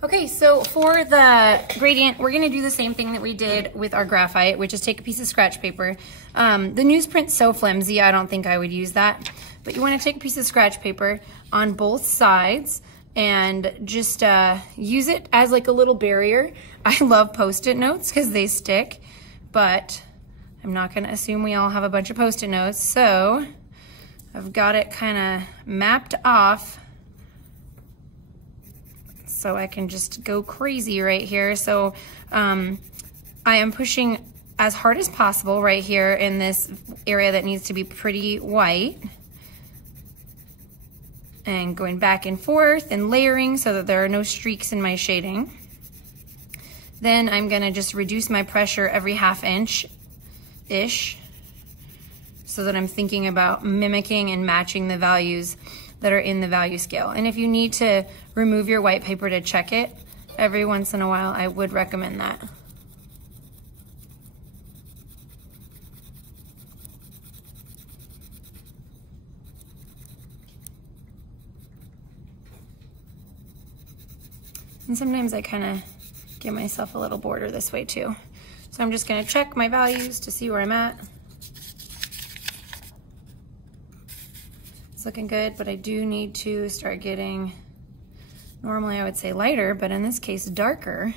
Okay, so for the gradient, we're gonna do the same thing that we did with our graphite, which is take a piece of scratch paper. The newsprint's so flimsy, I don't think I would use that. But you wanna take a piece of scratch paper on both sides and just use it as like a little barrier. I love Post-it notes because they stick, but I'm not gonna assume we all have a bunch of Post-it notes, so I've got it kinda mapped off so I can just go crazy right here. So I am pushing as hard as possible right here in this area that needs to be pretty white, and going back and forth and layering so that there are no streaks in my shading. Then I'm gonna just reduce my pressure every ½ inch-ish so that I'm thinking about mimicking and matching the values that are in the value scale. And if you need to remove your white paper to check it every once in a while, I would recommend that. And sometimes I kind of give myself a little border this way too. So I'm just gonna check my values to see where I'm at. It's looking good, but I do need to start getting, normally I would say lighter, but in this case darker,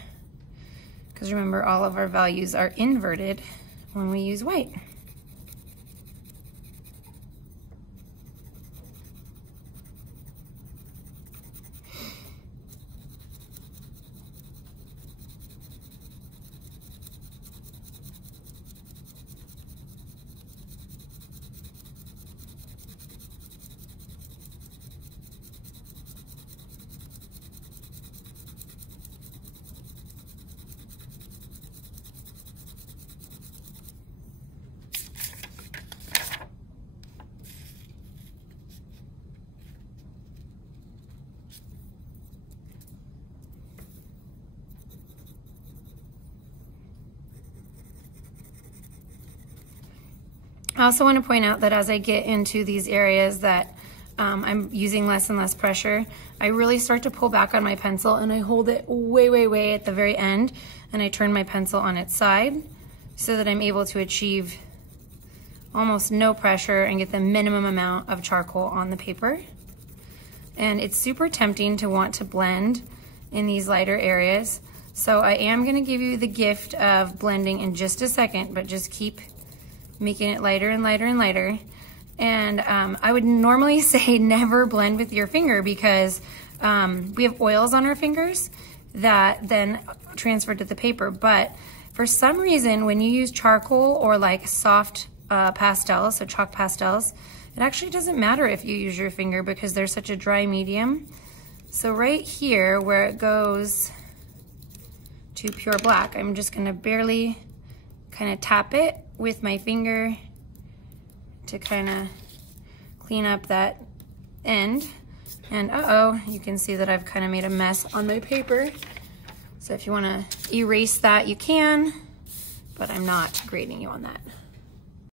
because remember all of our values are inverted when we use white. I also want to point out that as I get into these areas that I'm using less and less pressure, I really start to pull back on my pencil and I hold it way, way, way at the very end, and I turn my pencil on its side so that I'm able to achieve almost no pressure and get the minimum amount of charcoal on the paper. And it's super tempting to want to blend in these lighter areas. So I am going to give you the gift of blending in just a second, but just keep making it lighter and lighter and lighter. And I would normally say never blend with your finger because we have oils on our fingers that then transfer to the paper. But for some reason, when you use charcoal or like soft pastels, so chalk pastels, it actually doesn't matter if you use your finger because they're such a dry medium. So right here where it goes to pure black, I'm just gonna barely kind of tap it with my finger to kind of clean up that end. And you can see that I've kind of made a mess on my paper. So if you want to erase that, you can, but I'm not grading you on that.